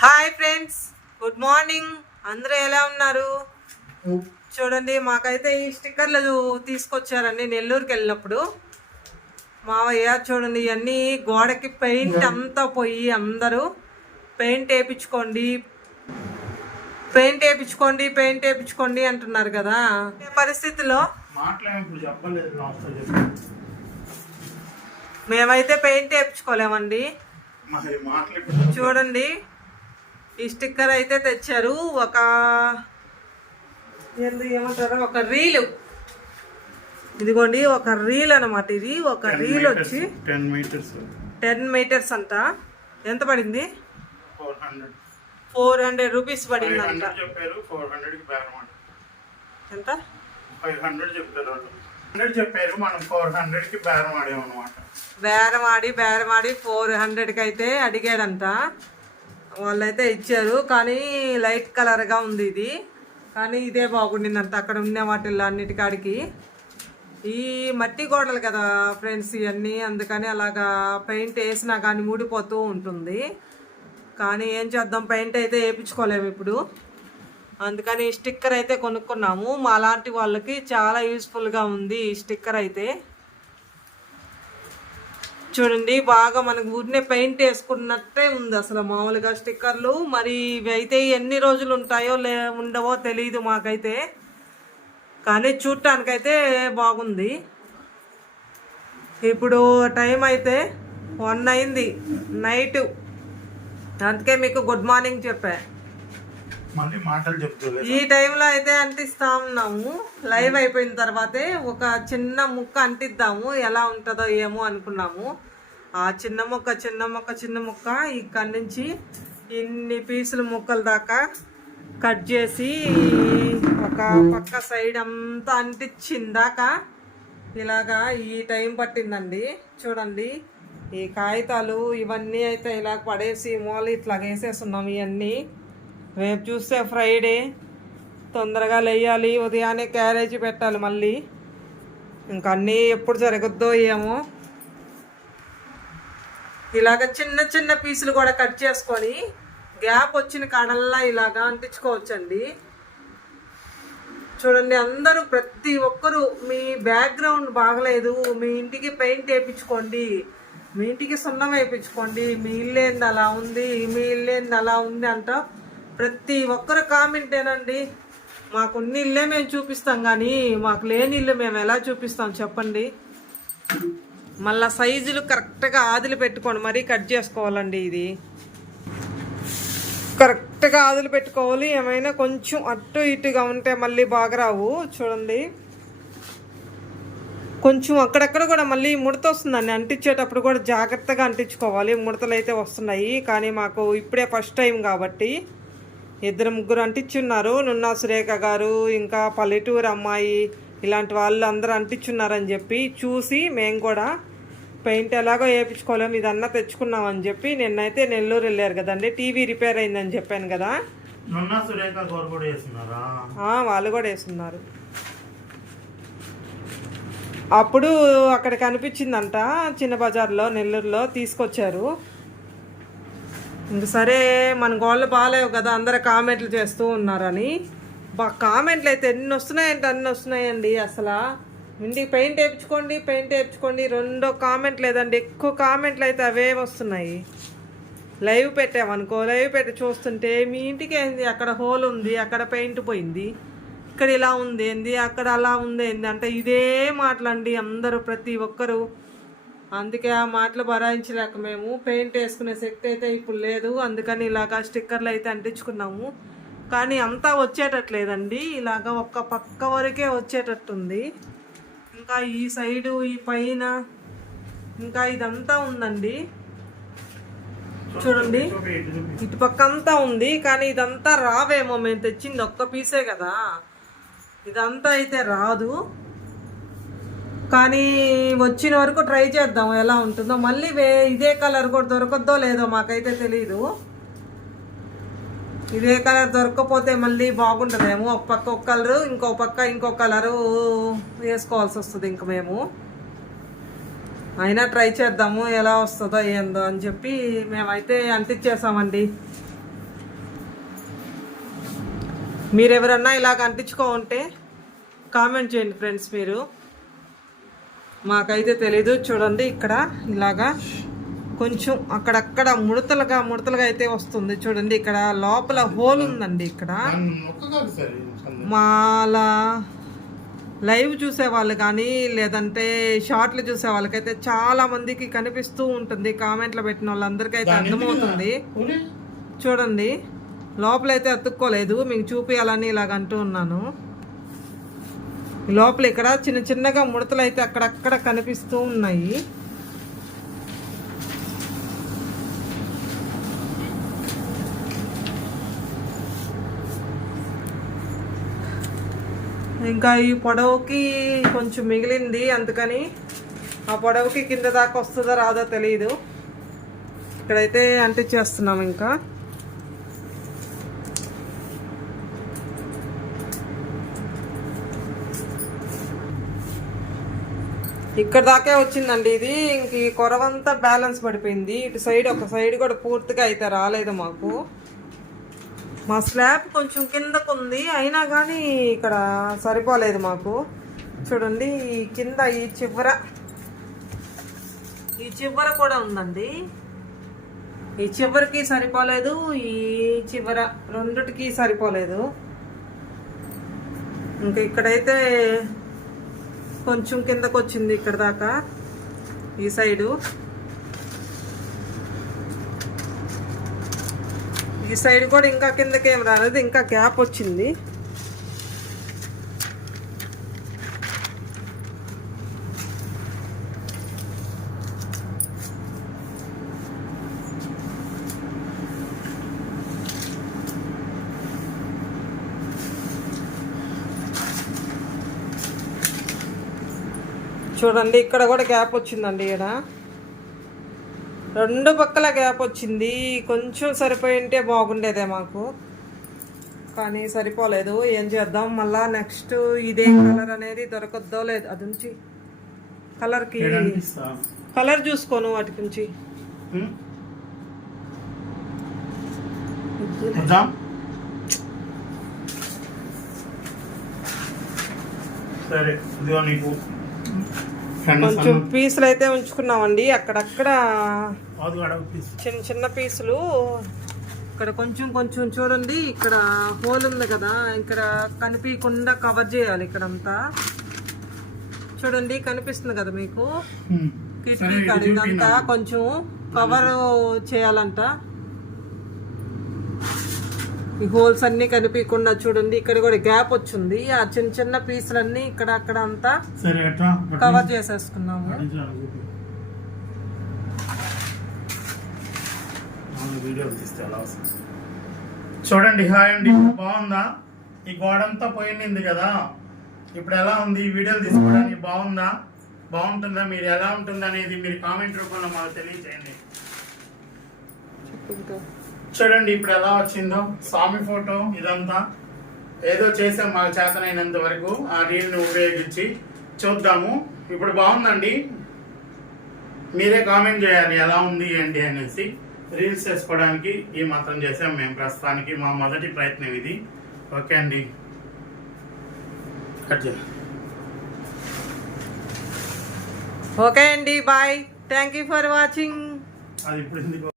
Hi friends good morning. అందరూ ఎలా ఉన్నారు? చూడండి మాకైతే ఈ స్టిక్కర్లు తీసుకొచ్చారండి నెల్లూరుకి వెళ్ళినప్పుడు. మావయ్య చూడండి ఇవన్నీ గోడకి పెయింట్ అంతా పోయి అందరూ పెయింట్ వేయించుకోండి పెయింట్ వేయించుకోండి పెయింట్ వేయించుకోండి అంటున్నారు కదా. పరిస్థితిలో? మేమైతే పెయింట్ వేయించుకోలేమండి చూడండి ఈ స్టిక్కర్ అయితే తెచ్చారు. ఒక ఏంది ఏమంటారు? ఒక రీలు. ఇదిగోండి ఒక రీల్ అన్నమాట ఇది. ఒక రీల్ వచ్చి టెన్ మీటర్స్ టెన్ మీటర్స్ అంట. ఎంత పడింది? ఫోర్ హండ్రెడ్ రూపీస్ బేరం మాట ఎంత? ఫైవ్ హండ్రెడ్ చెప్పారు హండ్రెడ్ చెప్పారు మనం ఫోర్ హండ్రెడ్కి బేరం అనమాట ఆడి బేరం ఆడి ఫోర్ హండ్రెడ్కి అయితే అడిగాడంట. వాళ్ళైతే ఇచ్చారు. కానీ లైట్ కలర్గా ఉంది ఇది. కానీ ఇదే బాగుండిందంట. అక్కడ ఉన్న వాటిల్లో అన్నిటికాడికి ఈ మట్టి గోడలు కదా ఫ్రెండ్స్ ఇవన్నీ. అందుకని అలాగా పెయింట్ వేసినా కానీ ఊడిపోతూ ఉంటుంది. కానీ ఏం చేద్దాం? పెయింట్ అయితే వేయించుకోలేము ఇప్పుడు. అందుకని స్టిక్కర్ అయితే కొనుక్కున్నాము. మా లాంటి వాళ్ళకి చాలా యూస్ఫుల్గా ఉంది ఈ స్టిక్కర్ అయితే. చూడండి బాగా మనకు ఊరినే పెయింట్ వేసుకున్నట్టే ఉంది అసలు మామూలుగా స్టిక్కర్లు. మరి ఇవి అయితే ఎన్ని రోజులు ఉంటాయో లే ఉండవో తెలియదు మాకైతే. కానీ చూడటానికైతే బాగుంది. ఇప్పుడు టైం అయితే వన్ అయింది నైట్. అందుకే మీకు గుడ్ మార్నింగ్ చెప్పా. మళ్ళీ మాటలు ఈ టైంలో అయితే అంటిస్తా ఉన్నాము లైవ్ అయిపోయిన తర్వాతే ఒక చిన్న ముక్క అంటిద్దాము. ఎలా ఉంటుందో ఏమో అనుకున్నాము. ఆ చిన్న ముక్క చిన్న ముక్క చిన్న ముక్క ఇక్కడి నుంచి ఇన్ని పీసులు ముక్కల దాకా కట్ చేసి ఒక పక్క సైడ్ అంతా అంటించిందాక ఇలాగా ఈ టైం పట్టిందండి. చూడండి ఈ కాగితాలు ఇవన్నీ అయితే ఇలా పడేసి మూల ఇట్లా వేసేస్తున్నాం ఇవన్నీ. రేపు చూస్తే ఫ్రైడే. తొందరగా లేయాలి ఉదయాన్నే క్యారేజీ పెట్టాలి మళ్ళీ. ఇంకా అన్నీ ఎప్పుడు జరగద్దో ఏమో. ఇలాగ చిన్న చిన్న పీసులు కూడా కట్ చేసుకొని గ్యాప్ వచ్చిన కాడల్లా ఇలాగా అంటించుకోవచ్చండి. చూడండి అందరూ ప్రతి ఒక్కరూ మీ బ్యాక్గ్రౌండ్ బాగలేదు మీ ఇంటికి పెయింట్ వేయించుకోండి మీ ఇంటికి సున్నం వేయించుకోండి మీ ఇల్లు ఏంది అలా ఉంది మీ ఇల్లు ఏంది అలా ఉంది అంట. ప్రతి ఒక్కరు కామెంటేనండి మాకున్న ఇల్లే మేము చూపిస్తాం కానీ మాకు లేని ఇల్లు మేము ఎలా చూపిస్తాం చెప్పండి. మళ్ళా సైజులు కరెక్ట్గా ఆదులు పెట్టుకోండి మరీ కట్ చేసుకోవాలండి ఇది. కరెక్ట్గా ఆదులు పెట్టుకోవాలి. ఏమైనా కొంచెం అటు ఇటుగా ఉంటే మళ్ళీ బాగా రావు. చూడండి. కొంచెం అక్కడక్కడ కూడా మళ్ళీ ముడత వస్తుందండి. అంటించేటప్పుడు కూడా జాగ్రత్తగా అంటించుకోవాలి. ముడతలు అయితే వస్తున్నాయి. కానీ మాకు ఇప్పుడే ఫస్ట్ టైం కాబట్టి. ఇద్దరు ముగ్గురు అంటించున్నారు. నున్నా సురేఖ గారు ఇంకా పల్లెటూరు అమ్మాయి ఇలాంటి వాళ్ళు అందరూ అంటించున్నారని చెప్పి చూసి మేము కూడా పెయింట్ ఎలాగో వేయించుకోలేము ఇదన్నా తెచ్చుకున్నామని చెప్పి నిన్నైతే నెల్లూరు వెళ్ళారు కదండి. టీవీ రిపేర్ అయిందని చెప్పాను కదా. వాళ్ళు కూడా వేస్తున్నారు. అప్పుడు అక్కడ కనిపించిందంట చిన్న బజార్లో నెల్లూరులో తీసుకొచ్చారు. ఇంక సరే మన గోళ్ళు బాగాలేవు కదా అందరు కామెంట్లు చేస్తూ ఉన్నారని. బా కామెంట్లు అయితే ఎన్ని వస్తున్నాయంటే అన్ని వస్తున్నాయండి అసలు. ఇంటికి పెయింట్ వేయించుకోండి పెయింట్ వేయించుకోండి. రెండో కామెంట్ లేదండి ఎక్కువ కామెంట్లు అయితే అవే వస్తున్నాయి. లైవ్ పెట్టామనుకో లైవ్ పెట్టి చూస్తుంటే మీ ఇంటికి ఏంది? అక్కడ హోల్ ఉంది అక్కడ పెయింట్ పోయింది ఇక్కడ ఇలా ఉంది ఏంది అక్కడ అలా ఉంది ఏంది అంటే ఇదే మాటలండి అందరూ ప్రతి ఒక్కరు. అందుకే ఆ మాటలు భరాయించలేక మేము పెయింట్ వేసుకునే శక్తి అయితే ఇప్పుడు లేదు. అందుకని ఇలాగా స్టిక్కర్లు అయితే అంటించుకున్నాము. కానీ అంతా వచ్చేటట్లేదండి. ఇలాగ ఒక్క పక్క వరకే వచ్చేటట్టుంది. ఇంకా ఈ సైడు ఈ పైన ఇంకా ఇదంతా ఉందండి. చూడండి. ఇటు ఇటు పక్క అంతా ఉంది. కానీ ఇదంతా రావేమో మేము తెచ్చింది ఒక్క పీసే కదా. ఇదంతా అయితే రాదు. కానీ వచ్చిన వరకు ట్రై చేద్దాం ఎలా ఉంటుందో. మళ్ళీ వే ఇదే కలర్ కూడా దొరకద్దో లేదో మాకైతే తెలీదు. ఇదే కలర్ దొరకకపోతే మళ్ళీ బాగుంటుందేమో ఒక పక్క ఒక కలరు ఇంకో పక్క ఇంకో కలరు వేసుకోవాల్సి వస్తుంది ఇంక మేము. అయినా ట్రై చేద్దాము ఎలా వస్తుందో ఏందో అని చెప్పి మేమైతే అంటించేసామండి. మీరు ఎవరన్నా ఇలాగ అంటించుకో ఉంటే కామెంట్ చేయండి ఫ్రెండ్స్ మీరు. మాకైతే తెలీదు. చూడండి ఇక్కడ ఇలాగా కొంచెం అక్కడక్కడ ముడతలుగా ముడతలుగా అయితే వస్తుంది. చూడండి ఇక్కడ లోపల హోల్ ఉందండి ఇక్కడ. మాలా లైవ్ చూసే వాళ్ళు కానీ లేదంటే షార్ట్లు చూసే వాళ్ళకైతే చాలా మందికి కనిపిస్తూ ఉంటుంది. కామెంట్లు పెట్టిన వాళ్ళందరికీ అయితే అర్థమవుతుంది? చూడండి లోపలైతే అతుక్కోలేదు. మీకు చూపించాలని ఇలాగ అంటూ ఉన్నాను. లోపల ఇక్కడ చిన్న చిన్నగా ముడతలు అయితే అక్కడక్కడ కనిపిస్తూ ఉన్నాయి. ఇంకా ఈ పొడవుకి కొంచెం మిగిలింది అందుకని ఆ పొడవుకి కింద దాకా వస్తుందో రాదో తెలియదు ఇక్కడైతే అంటించేస్తున్నాం ఇంకా. ఇక్కడ దాకే వచ్చిందండి ఇది. ఇంక ఈ కొరవంతా బ్యాలెన్స్ పడిపోయింది. ఇటు సైడ్ ఒక సైడ్ కూడా పూర్తిగా అయితే రాలేదు మాకు. మా స్లాబ్ కొంచెం కిందకు ఉంది. అయినా కానీ ఇక్కడ సరిపోలేదు మాకు. చూడండి ఈ కింద ఈ చివర. ఈ చివర కూడా ఉందండి. ఈ చివరికి సరిపోలేదు ఈ చివర రెండుటికి సరిపోలేదు. ఇంకా ఇక్కడైతే కొంచెం కిందకు వచ్చింది ఇక్కడ దాకా. ఈ సైడు. ఈ సైడ్ కూడా ఇంకా కిందకి రాలేదు ఇంకా గ్యాప్ వచ్చింది. చూడండి ఇక్కడ కూడా గ్యాప్ వచ్చిందండి ఇక్కడ రెండు పక్కల గ్యాప్ వచ్చింది. కొంచెం సరిపోయి ఉంటే బాగుండేదే మాకు. కానీ సరిపోలేదు. ఏం చేద్దాం? మళ్ళా నెక్స్ట్ ఇదే కలర్ అనేది దొరకద్దో లేదు. అది నుంచి కలర్కి. కలర్ చూసుకోను వాటి నుంచి? వద్దా? సరే ఇదిగో నీకు. కొంచెం. పీసులు అయితే ఉంచుకున్నామండి. అక్కడక్కడ. చిన్న చిన్న పీసులు. ఇక్కడ కొంచెం కొంచెం చూడండి. ఇక్కడ హోల్ ఉంది కదా. ఇక్కడ కనిపించకుండా కవర్ చేయాలి ఇక్కడంతా. చూడండి కనిపిస్తుంది కదా మీకు? కిటికీ ఇదంతా? కొంచెం కవర్ చేయాలంట. ఈ హోల్స్ అన్ని కనిపించకుండా చూడండి. ఇక్కడ కూడా గ్యాప్ వచ్చింది. ఆ చిన్న చిన్న పీసులన్నీ ఇక్కడ అక్కడ అంతా కవర్ చేసేసుకున్నాము. చూడండి హాయ్ అండి. బాగుందా? ఈ గోడంతా పోయింది కదా. ఇప్పుడు ఎలా ఉంది? ఈ వీడియోలు తీసుకోవడానికి బాగుందా? బాగుంటుందా? మీరు ఎలా ఉంటుంది అనేది మీరు కామెంట్ రూపంలో మాకు తెలియజేయండి. చూడండి ఇప్పుడు ఎలా వచ్చిందో. స్వామి ఫోటో ఇదంతా. ఏదో చేసాం మాకు చేతనైనంత వరకు. ఆ రీల్ని ఉపయోగించి చూద్దాము. ఇప్పుడు బాగుందండి. మీరే కామెంట్ చేయాలి ఎలా ఉంది ఏంటి అనేసి. రీల్స్ చేసుకోవడానికి ఈ మాత్రం చేసాం మేము ప్రస్తుతానికి. మా మొదటి ప్రయత్నం ఇది. ఓకే అండి. కట్ ఓకే అండి bye. Thank you for watching అది ఇప్పుడు